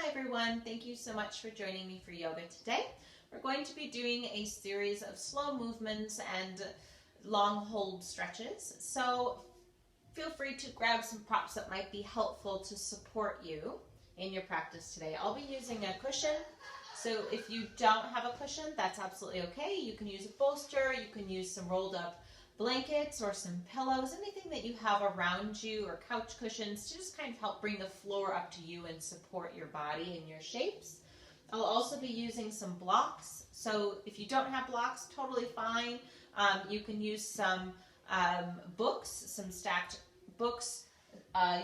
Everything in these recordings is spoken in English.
Hi everyone, thank you so much for joining me for yoga today. We're going to be doing a series of slow movements and long hold stretches. So feel free to grab some props that might be helpful to support you in your practice today. I'll be using a cushion. So if you don't have a cushion, that's absolutely okay. You can use a bolster, you can use some rolled up blankets or some pillows, anything that you have around you, or couch cushions to just kind of help bring the floor up to you and support your body and your shapes. I'll also be using some blocks. So if you don't have blocks, totally fine. You can use some books, some stacked books.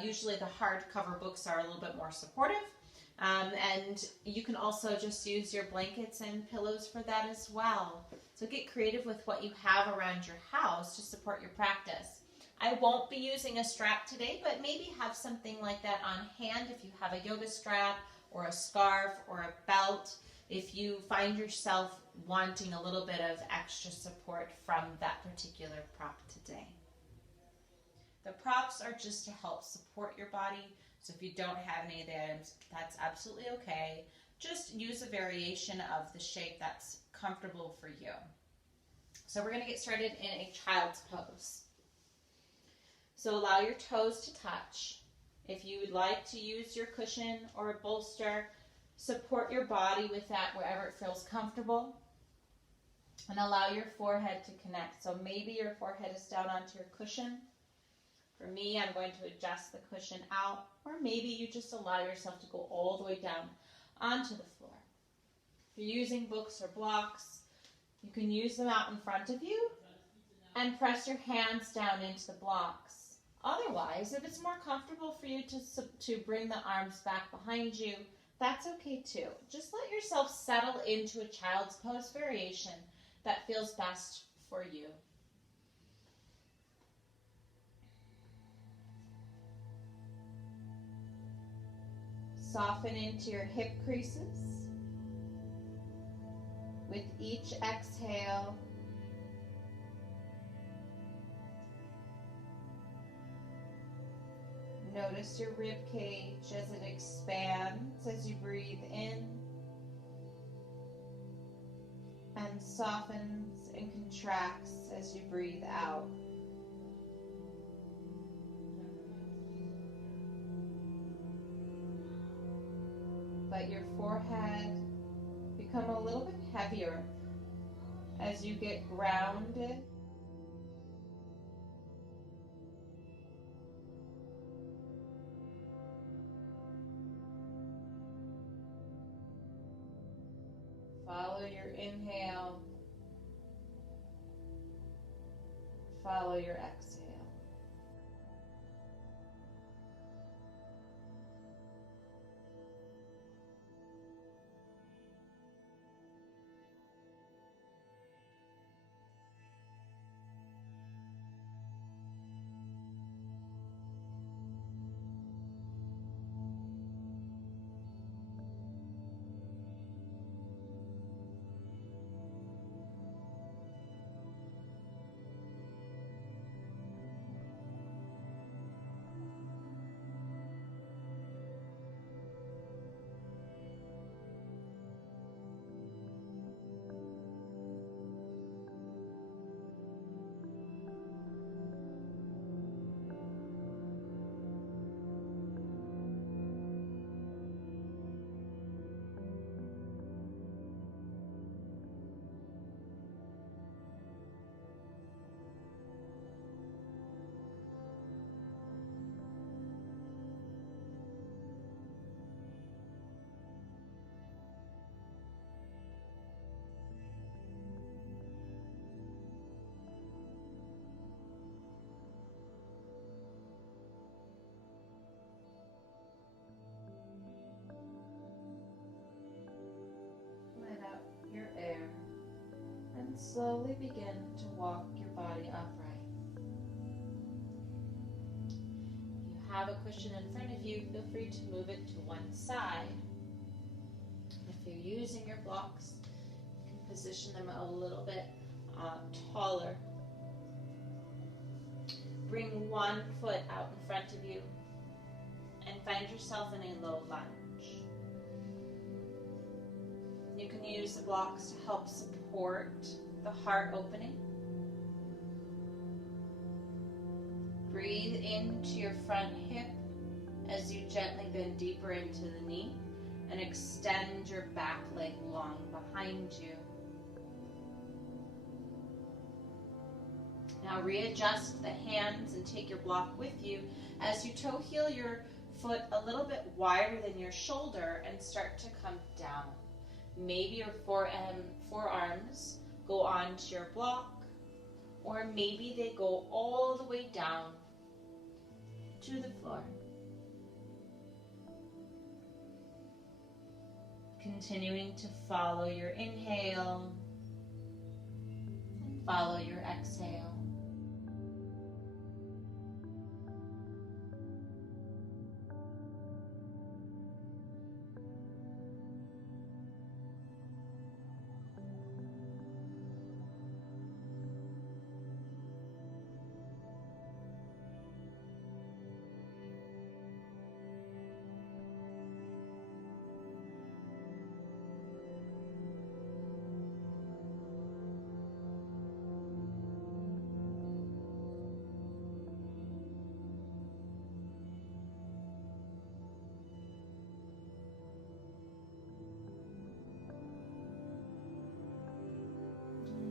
Usually the hardcover books are a little bit more supportive. And you can also just use your blankets and pillows for that as well. So get creative with what you have around your house to support your practice. I won't be using a strap today, but maybe have something like that on hand if you have a yoga strap or a scarf or a belt, if you find yourself wanting a little bit of extra support from that particular prop today. The props are just to help support your body. So if you don't have any of the items, that's absolutely okay. Just use a variation of the shape that's comfortable for you. So we're going to get started in a child's pose. So allow your toes to touch. If you would like to use your cushion or a bolster, support your body with that wherever it feels comfortable. And allow your forehead to connect. So maybe your forehead is down onto your cushion. For me, I'm going to adjust the cushion out, or maybe you just allow yourself to go all the way down onto the floor. If you're using books or blocks, you can use them out in front of you and press your hands down into the blocks. Otherwise, if it's more comfortable for you to bring the arms back behind you, that's okay too. Just let yourself settle into a child's pose variation that feels best for you. Soften into your hip creases. With each exhale, notice your rib cage as it expands as you breathe in and softens and contracts as you breathe out. Let your forehead become a little bit heavier as you get grounded. Follow your inhale. Follow your exhale. Your air and slowly begin to walk your body upright. If you have a cushion in front of you, feel free to move it to one side. If you're using your blocks, you can position them a little bit taller. Bring one foot out in front of you and find yourself in a low lunge. You can use the blocks to help support the heart opening. Breathe into your front hip as you gently bend deeper into the knee and extend your back leg long behind you. Now readjust the hands and take your block with you as you toe heel your foot a little bit wider than your shoulder and start to come down. Maybe your forearms go onto your block, or maybe they go all the way down to the floor. Continuing to follow your inhale and follow your exhale.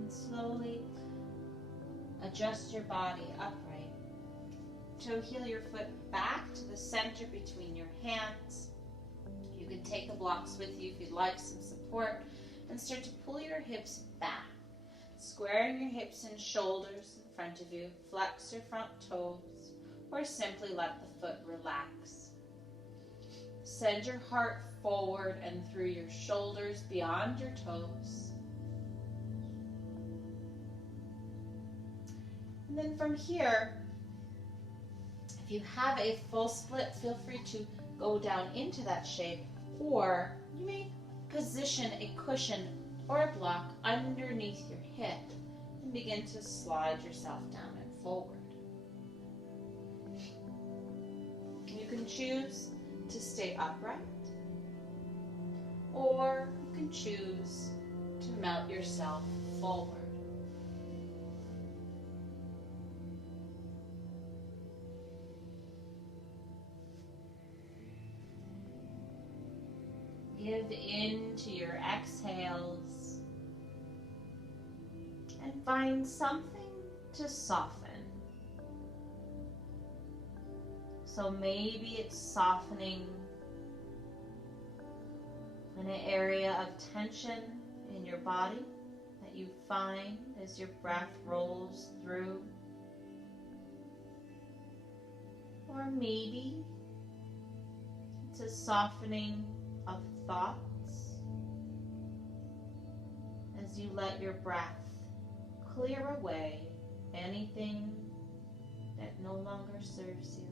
Slowly adjust your body upright. Toe heel your foot back to the center between your hands. You can take the blocks with you if you'd like some support, and start to pull your hips back, squaring your hips and shoulders in front of you. Flex your front toes, or simply let the foot relax. Send your heart forward and through your shoulders beyond your toes. And then from here, if you have a full split, feel free to go down into that shape, or you may position a cushion or a block underneath your hip and begin to slide yourself down and forward. You can choose to stay upright, or you can choose to melt yourself forward. Give in to your exhales and find something to soften. So maybe it's softening an area of tension in your body that you find as your breath rolls through. Or maybe it's a softening of thoughts as you let your breath clear away anything that no longer serves you.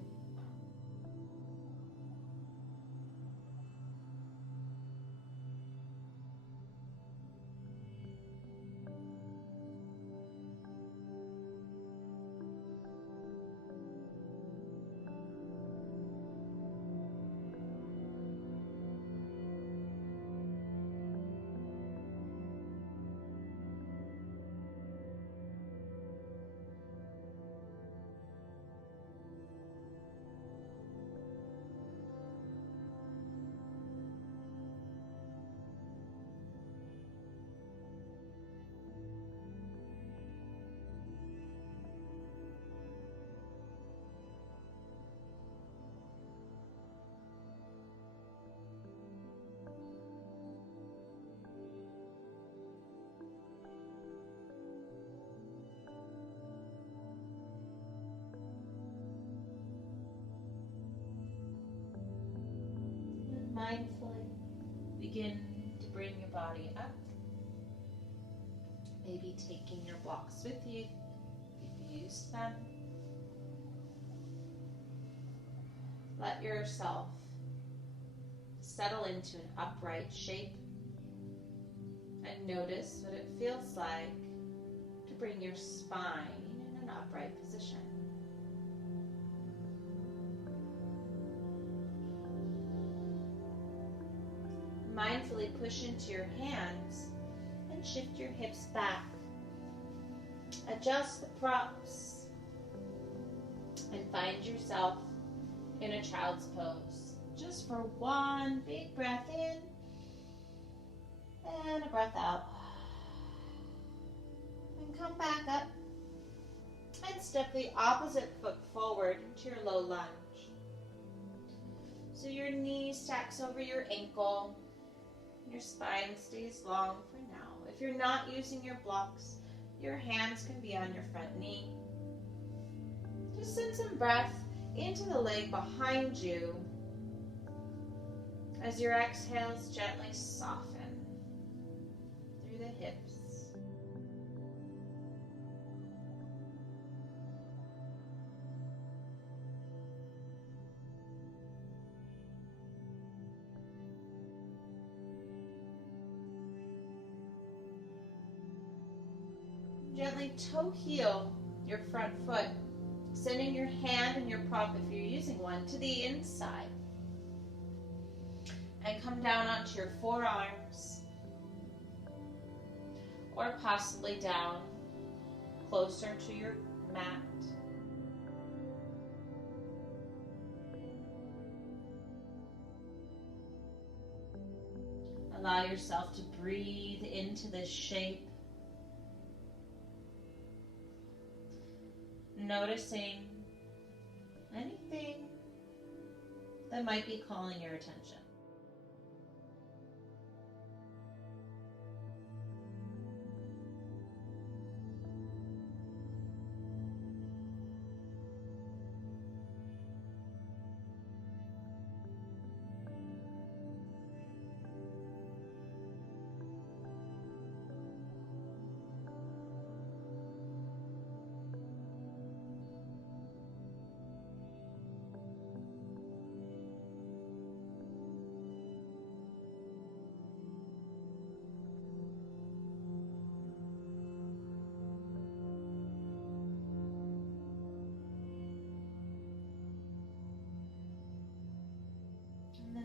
Mindfully begin to bring your body up, maybe taking your blocks with you if you've used them. Let yourself settle into an upright shape and notice what it feels like to bring your spine in an upright position. mindfully push into your hands and shift your hips back. Adjust the props and find yourself in a child's pose. Just for one big breath in and a breath out. And come back up and step the opposite foot forward into your low lunge. So your knee stacks over your ankle. Your spine stays long for now. If you're not using your blocks, your hands can be on your front knee. Just send some breath into the leg behind you as your exhales gently soften through the hips. Gently toe heel your front foot, sending your hand and your prop, if you're using one, to the inside. And come down onto your forearms, or possibly down closer to your mat. Allow yourself to breathe into this shape, noticing anything that might be calling your attention.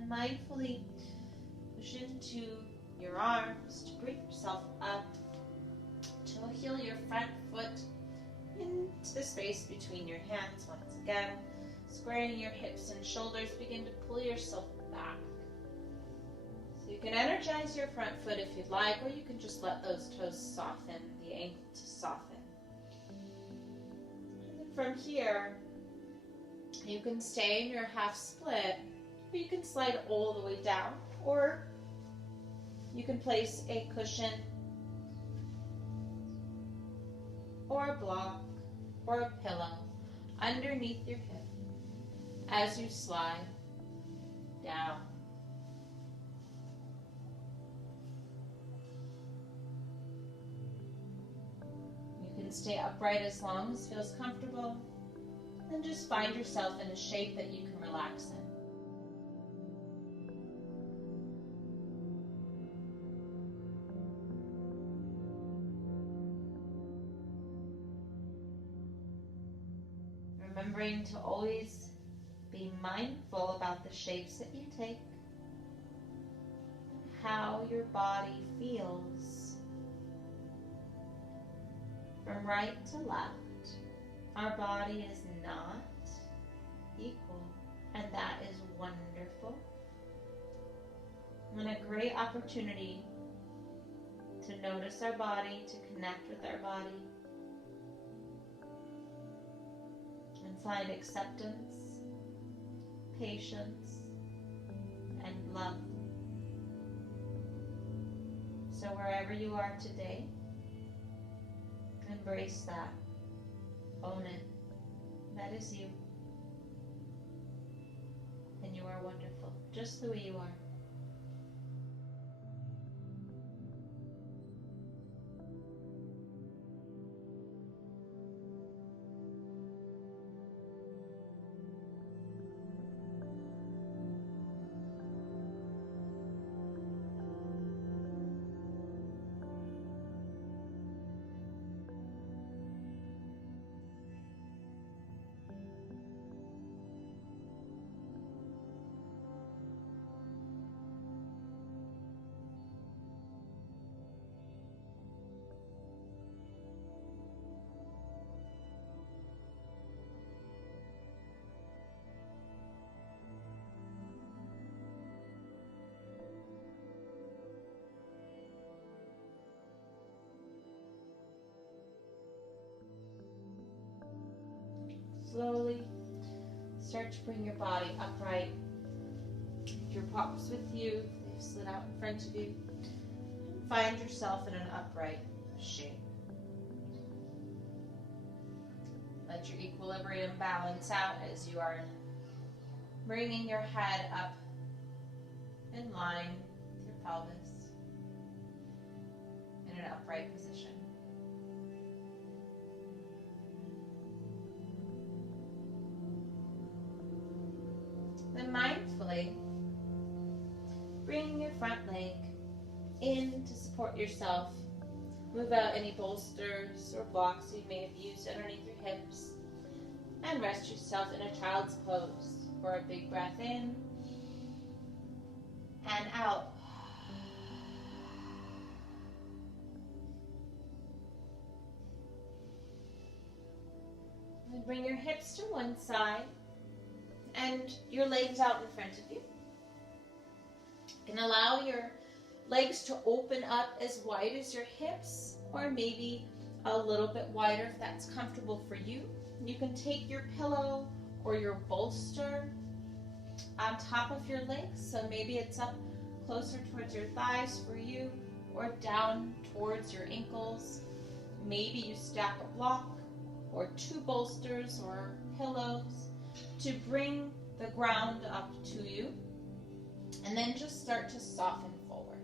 Mindfully push into your arms to bring yourself up, toe heel your front foot into the space between your hands once again, squaring your hips and shoulders, begin to pull yourself back. So you can energize your front foot if you'd like, or you can just let those toes soften, the ankle to soften. And then from here, you can stay in your half split, or you can slide all the way down, or you can place a cushion or a block or a pillow underneath your hip as you slide down. You can stay upright as long as feels comfortable, and just find yourself in a shape that you can relax in. Remembering to always be mindful about the shapes that you take, how your body feels. From right to left, our body is not equal, and that is wonderful. And a great opportunity to notice our body, to connect with our body, and find acceptance, patience, and love. So wherever you are today, embrace that. Own it. That is you. And you are wonderful, just the way you are. slowly start to bring your body upright. Your props with you, they've slid out in front of you. Find yourself in an upright shape. Let your equilibrium balance out as you are bringing your head up in line with your pelvis in an upright position. Then mindfully, bring your front leg in to support yourself. Move out any bolsters or blocks you may have used underneath your hips and rest yourself in a child's pose for a big breath in and out. And bring your hips to one side and your legs out in front of you. You can allow your legs to open up as wide as your hips, or maybe a little bit wider if that's comfortable for you. You can take your pillow or your bolster on top of your legs, so maybe it's up closer towards your thighs for you, or down towards your ankles. Maybe you stack a block or two bolsters or pillows to bring the ground up to you, and then just start to soften forward.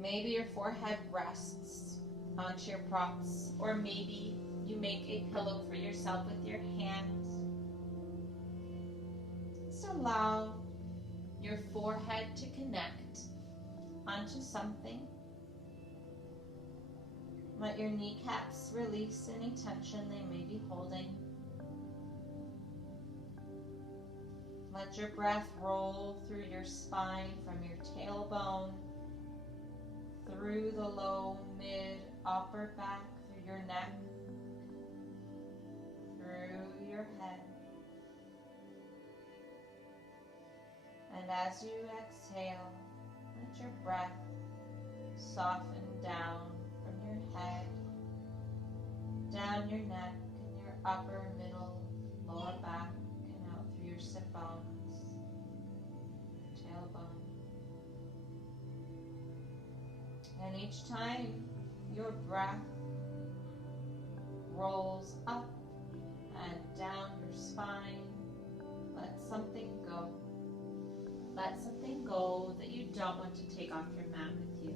Maybe your forehead rests onto your props, or maybe you make a pillow for yourself with your hands. Just allow your forehead to connect onto something. Let your kneecaps release any tension they may be holding. Let your breath roll through your spine from your tailbone, through the low, mid, upper back, through your neck, through your head. And as you exhale, let your breath soften down from your head, down your neck and your upper, middle, lower back, and out through your sit bones, tailbone. And each time your breath rolls up and down your spine, let something go. Let something go that you don't want to take off your mat with you.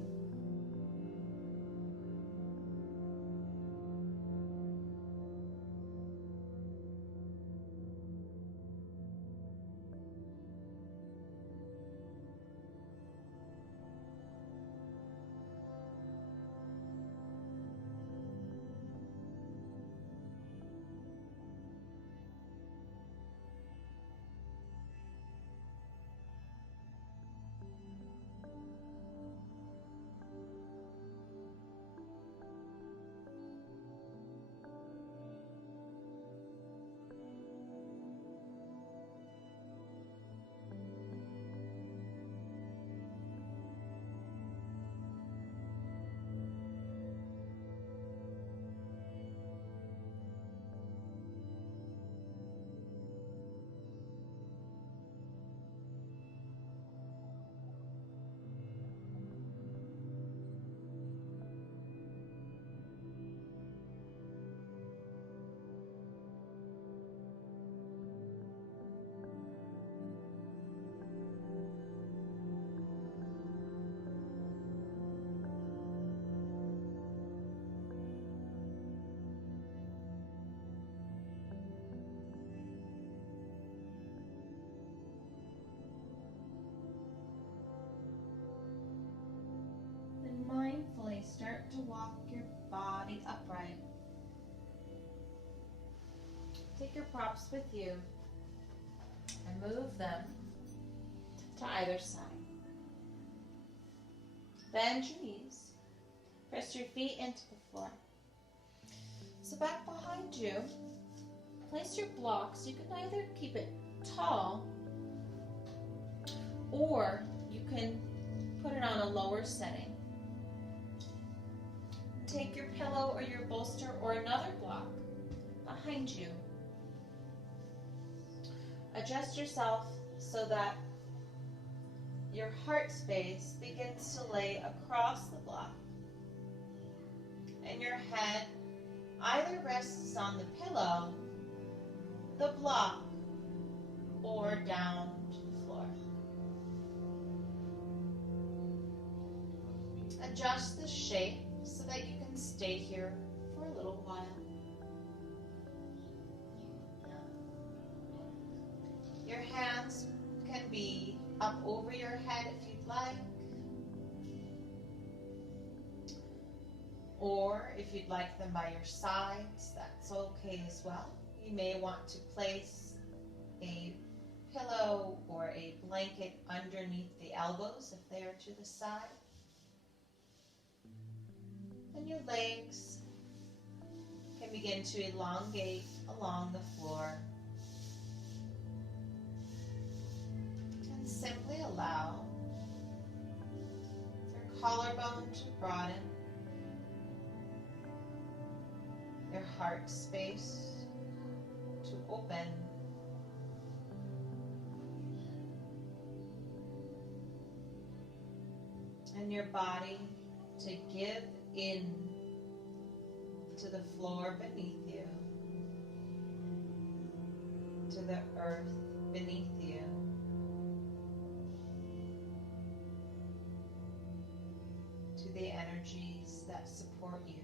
Mindfully start to walk your body upright. Take your props with you and move them to either side. Bend your knees. Press your feet into the floor. So back behind you, place your blocks. You can either keep it tall or you can put it on a lower setting. Take your pillow or your bolster or another block behind you. Adjust yourself so that your heart space begins to lay across the block, and your head either rests on the pillow, the block, or down to the floor. Adjust the shape so that you can stay here for a little while. Your hands can be up over your head if you'd like, or if you'd like them by your sides, that's okay as well. You may want to place a pillow or a blanket underneath the elbows if they are to the side. And your legs can begin to elongate along the floor. And simply allow your collarbone to broaden, your heart space to open, and your body to give in to the floor beneath you, to the earth beneath you. To the energies that support you.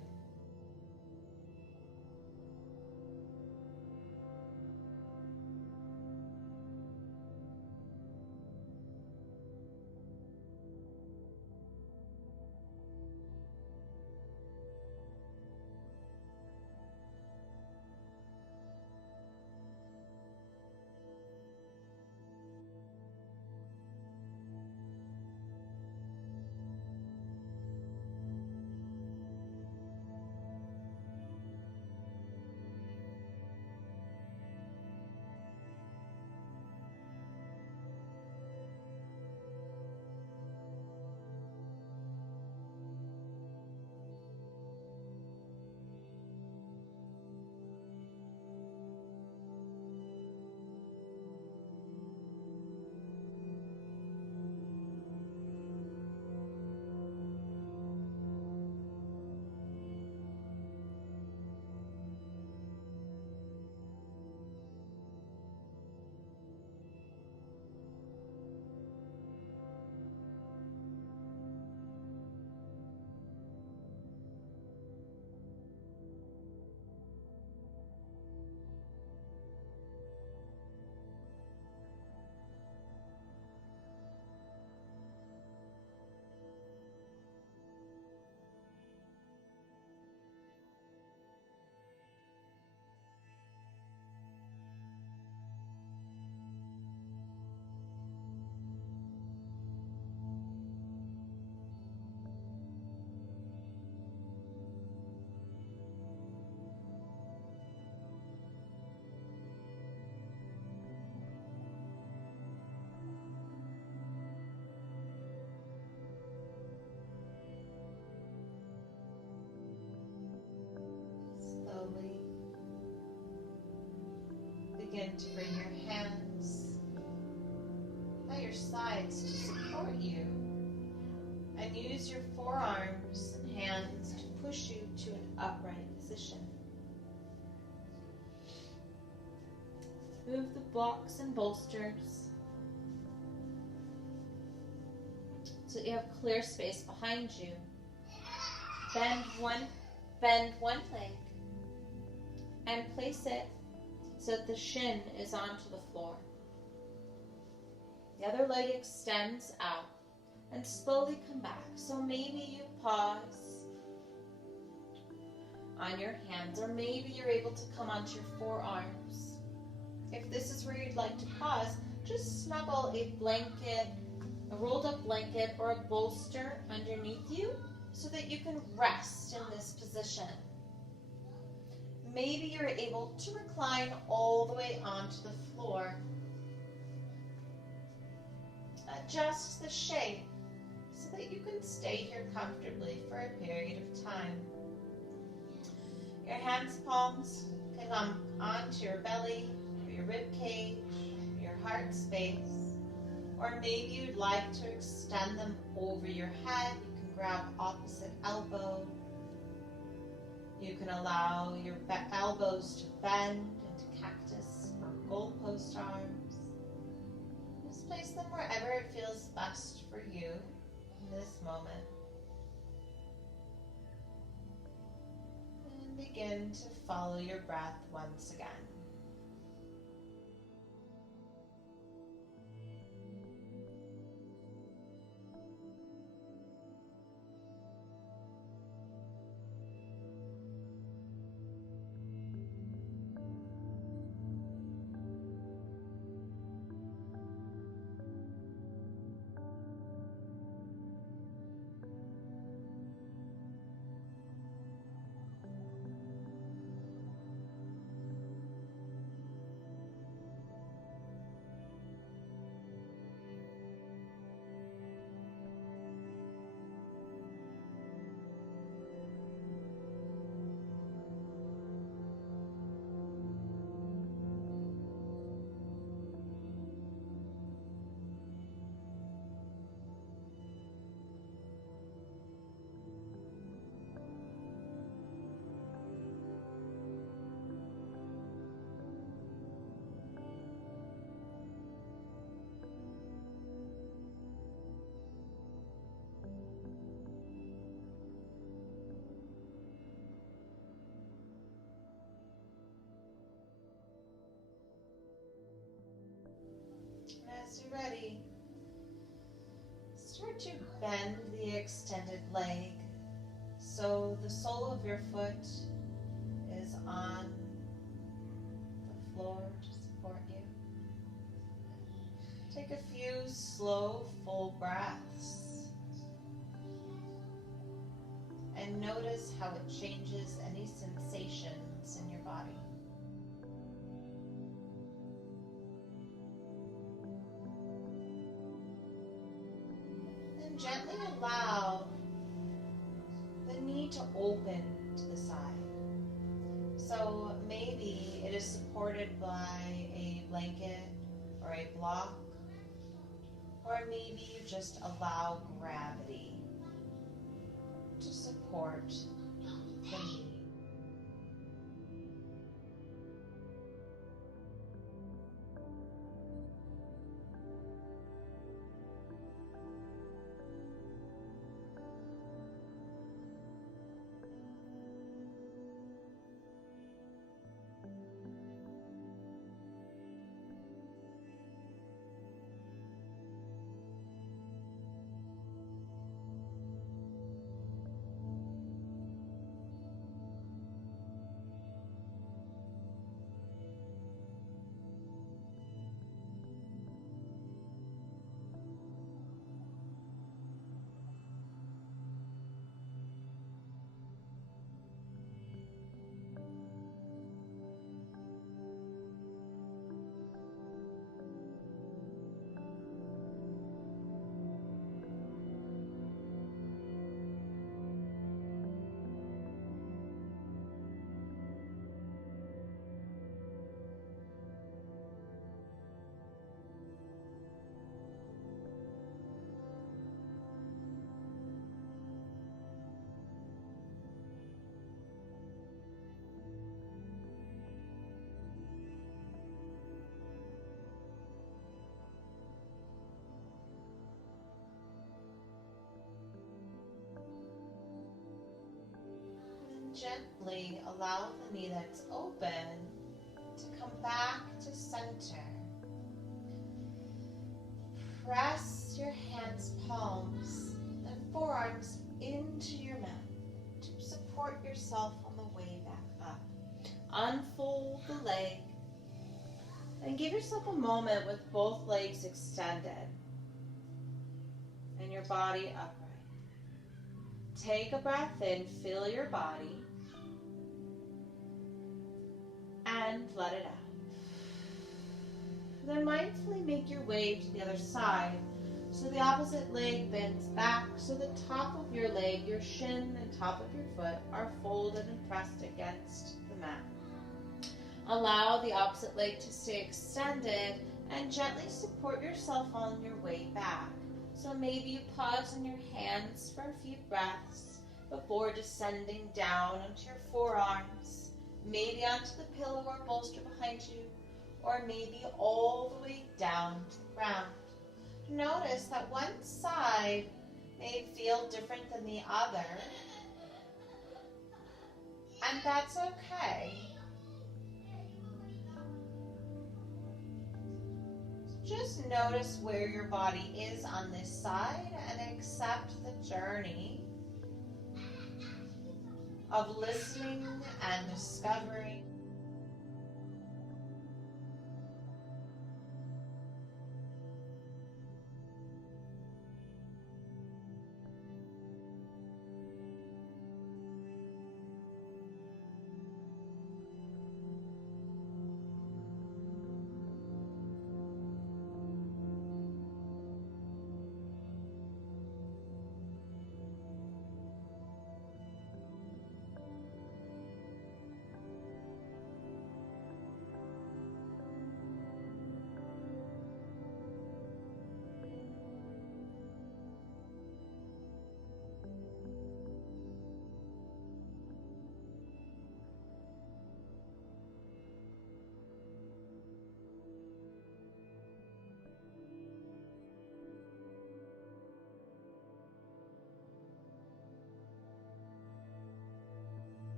Begin to bring your hands by your sides to support you, and use your forearms and hands to push you to an upright position. Move the blocks and bolsters so that you have clear space behind you. Bend one leg and place it so that the shin is onto the floor. The other leg extends out and slowly come back. So maybe you pause on your hands, or maybe you're able to come onto your forearms. If this is where you'd like to pause, just snuggle a blanket, a rolled up blanket or a bolster underneath you so that you can rest in this position. Maybe you're able to recline all the way onto the floor. Adjust the shape so that you can stay here comfortably for a period of time. Your hands' palms can Come onto your belly, or your rib cage, your heart space, or maybe you'd like to extend them over your head. You can grab opposite elbow. You can allow your elbows to bend into cactus or goalpost arms. Just place them wherever it feels best for you in this moment. And begin to follow your breath once again. As you're ready, start to bend the extended leg so the sole of your foot is on the floor to support you. Take a few slow, full breaths and notice how it changes any sensations in your body. Gently allow the knee to open to the side. So maybe it is supported by a blanket or a block, or maybe you just allow gravity to support the knee. Gently allow the knee that's open to come back to center. Press your hands, palms, and forearms into your mat to support yourself on the way back up. Unfold the leg and give yourself a moment with both legs extended and your body upright. Take a breath in, feel your body, and let it out. Then mindfully make your way to the other side. So the opposite leg bends back, so the top of your leg, your shin and top of your foot are folded and pressed against the mat. Allow the opposite leg to stay extended and gently support yourself on your way back. So maybe you pause on your hands for a few breaths before descending down onto your forearms, maybe onto the pillow or bolster behind you, or maybe all the way down to the ground. Notice that one side may feel different than the other, and that's okay. Just notice where your body is on this side and accept the journey of listening and discovering.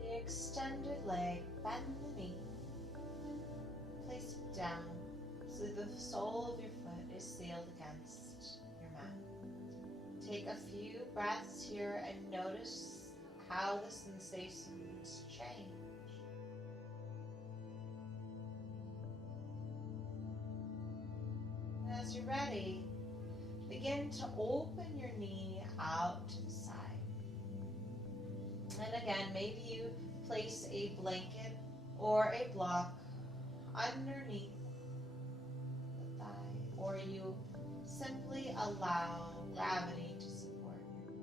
The extended leg, bend the knee, place it down so the sole of your foot is sealed against your mat. Take a few breaths here and notice how the sensations change. And as you're ready, begin to open your knee out to the side. And again, maybe you place a blanket or a block underneath the thigh, or you simply allow gravity to support you.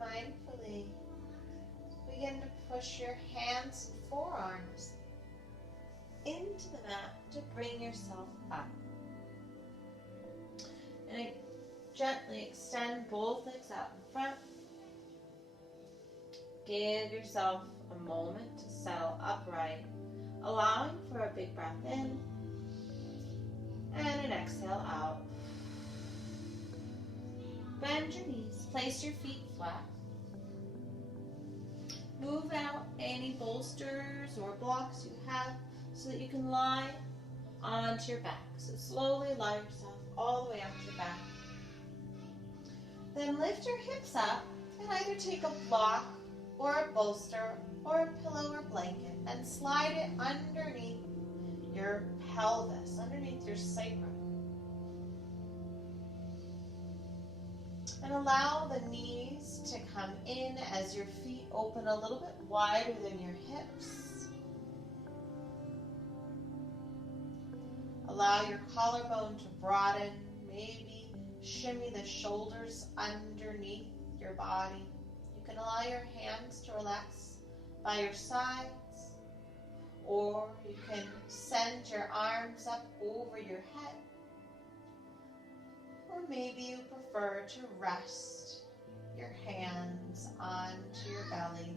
Mindfully begin to push your hands and forearms into the mat to bring yourself up. And gently extend both legs out in front. Give yourself a moment to settle upright, allowing for a big breath in and an exhale out. Bend your knees, place your feet flat. Move out any bolsters or blocks you have so that you can lie onto your back. So slowly allow yourself all the way onto your back. Then lift your hips up and either take a block or a bolster or a pillow or blanket and slide it underneath your pelvis, underneath your sacrum. And allow the knees to come in as your feet open a little bit wider than your hips. Allow your collarbone to broaden. Maybe shimmy the shoulders underneath your body. You can allow your hands to relax by your sides, or you can send your arms up over your head. Or maybe you prefer to rest your hands onto your belly.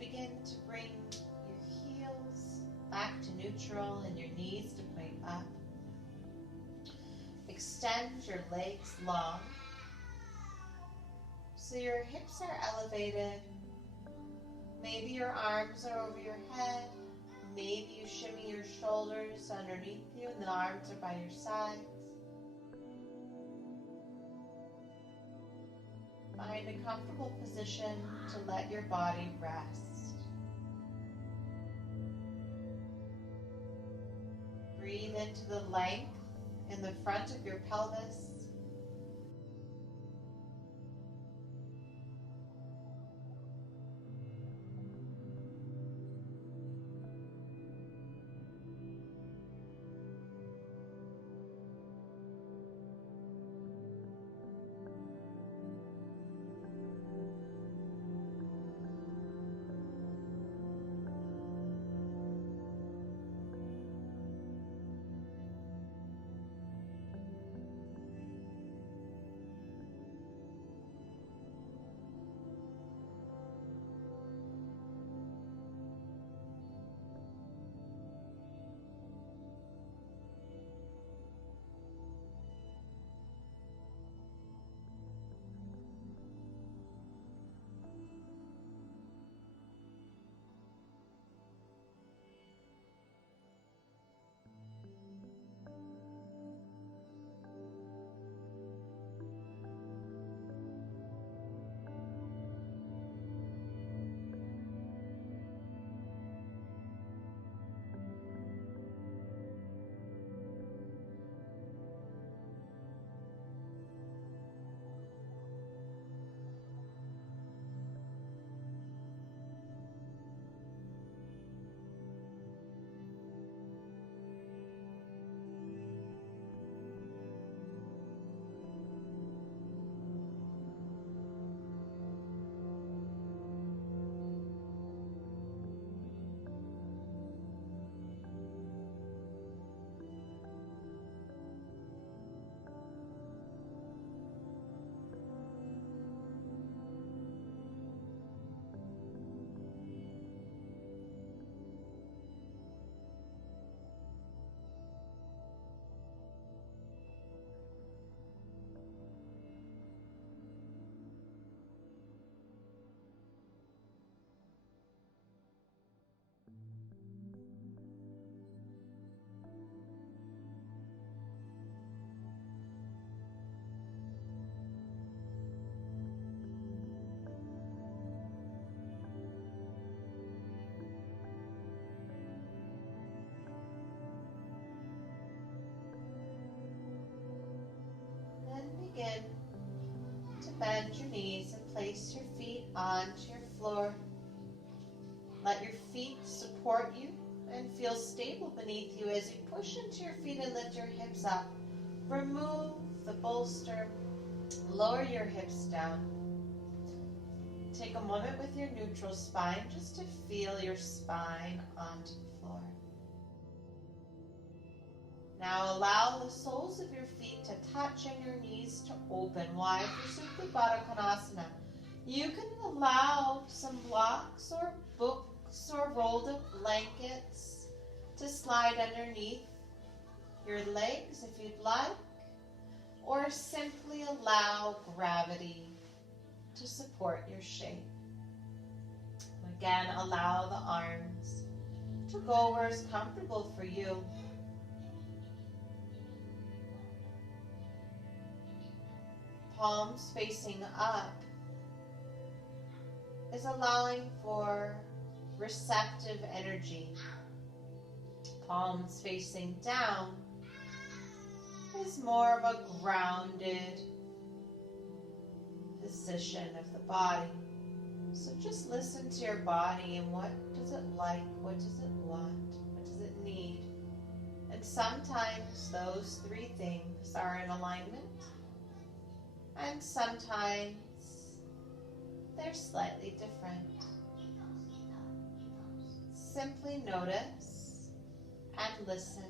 Begin to bring your heels back to neutral and your knees to point up. Extend your legs long so your hips are elevated. Maybe your arms are over your head. Maybe you shimmy your shoulders underneath you and the arms are by your sides. Find a comfortable position to let your body rest. Breathe into the length in the front of your pelvis. bend your knees and place your feet onto your floor. Let your feet support you and feel stable beneath you as you push into your feet and lift your hips up. Remove the bolster, lower your hips down. Take a moment with your neutral spine just to feel your spine onto the floor. Now allow the soles of your feet to touch and your knees to open wide for Supta Baddha Konasana. You can allow some blocks or books or rolled up blankets to slide underneath your legs if you'd like, or simply allow gravity to support your shape. Again, allow the arms to go where is comfortable for you. Palms facing up is allowing for receptive energy. Palms facing down is more of a grounded position of the body. So just listen to your body and what does it like, what does it want, what does it need. And sometimes those three things are in alignment, and sometimes they're slightly different. Simply notice and listen.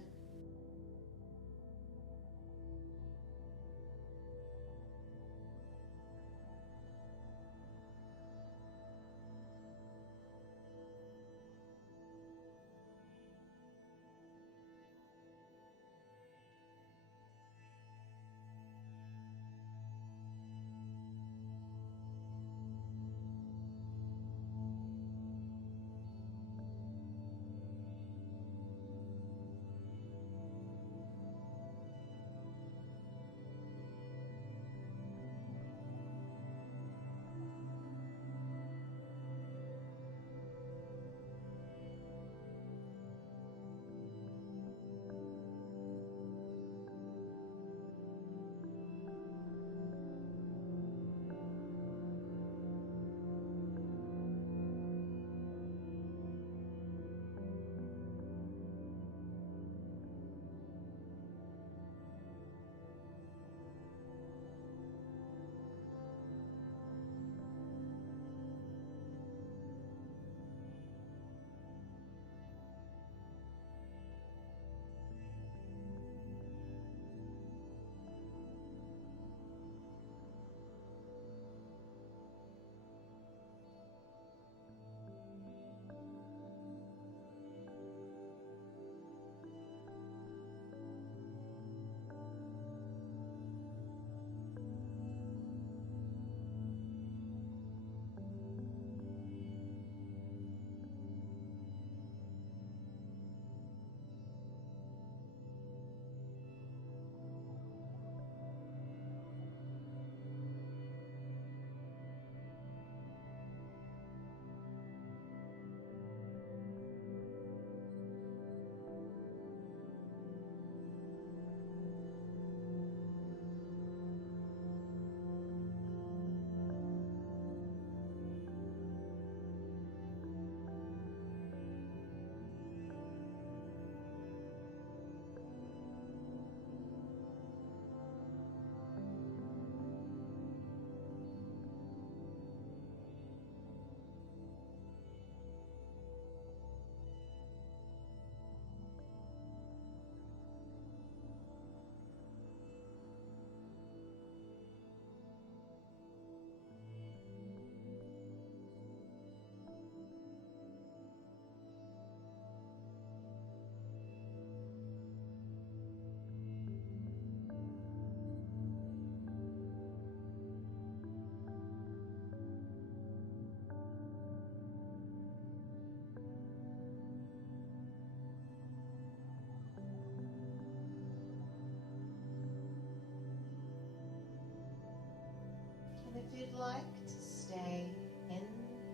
If you'd like to stay in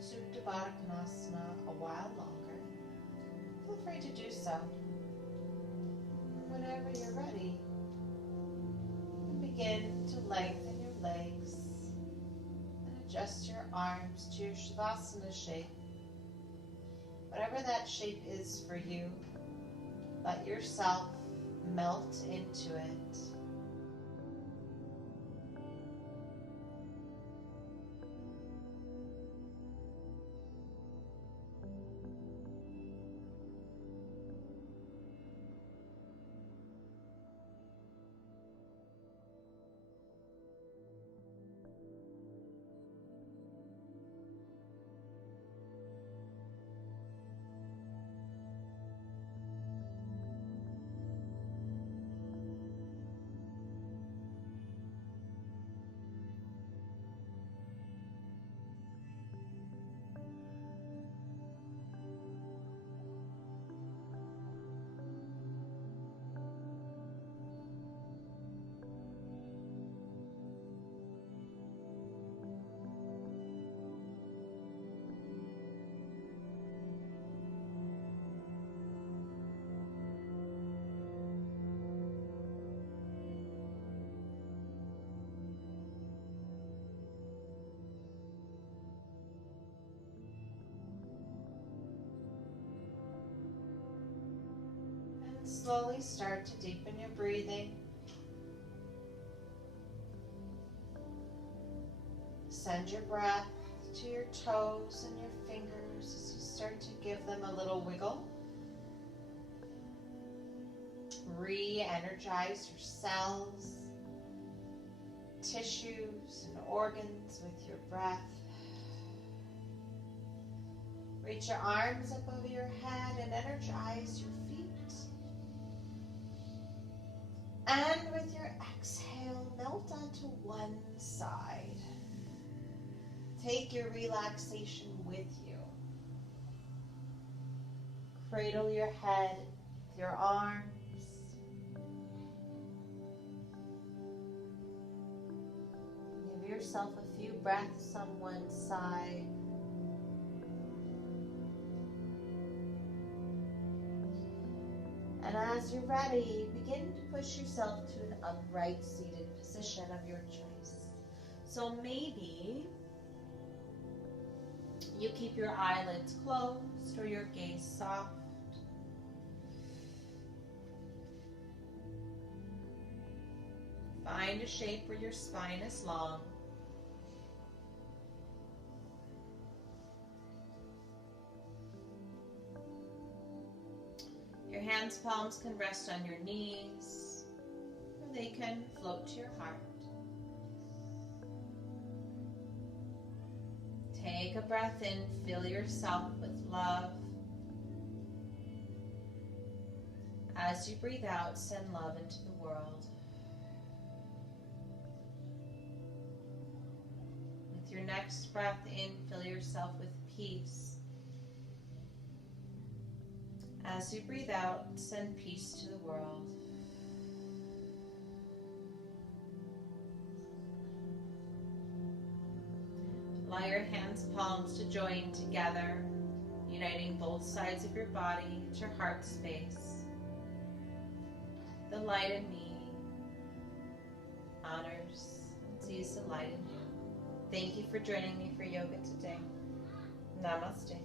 Supta Baddha Konasana a while longer, feel free to do so. Whenever you're ready, begin to lengthen your legs Adjust your arms to your Shavasana shape. Whatever that shape is for you, let yourself melt into it. Slowly start to deepen your breathing. Send your breath to your toes and your fingers as you start to give them a little wiggle. Re-energize your cells, tissues, and organs with your breath. Reach your arms up over your head and energize your feet. And with your exhale, melt onto one side. Take your relaxation with you. Cradle your head with your arms. Give yourself a few breaths on one side. And as you're ready, begin to push yourself to an upright seated position of your choice. So maybe you keep your eyelids closed or your gaze soft. Find a shape where your spine is long. Your hands' palms can rest on your knees, or they can float to your heart. Take a breath in, fill yourself with love. As you breathe out, send love into the world. With your next breath in, fill yourself with peace. As you breathe out, send peace to the world. Allow your hands' palms to join together, uniting both sides of your body at your heart space. The light in me honors and sees the light in you. Thank you for joining me for yoga today. Namaste.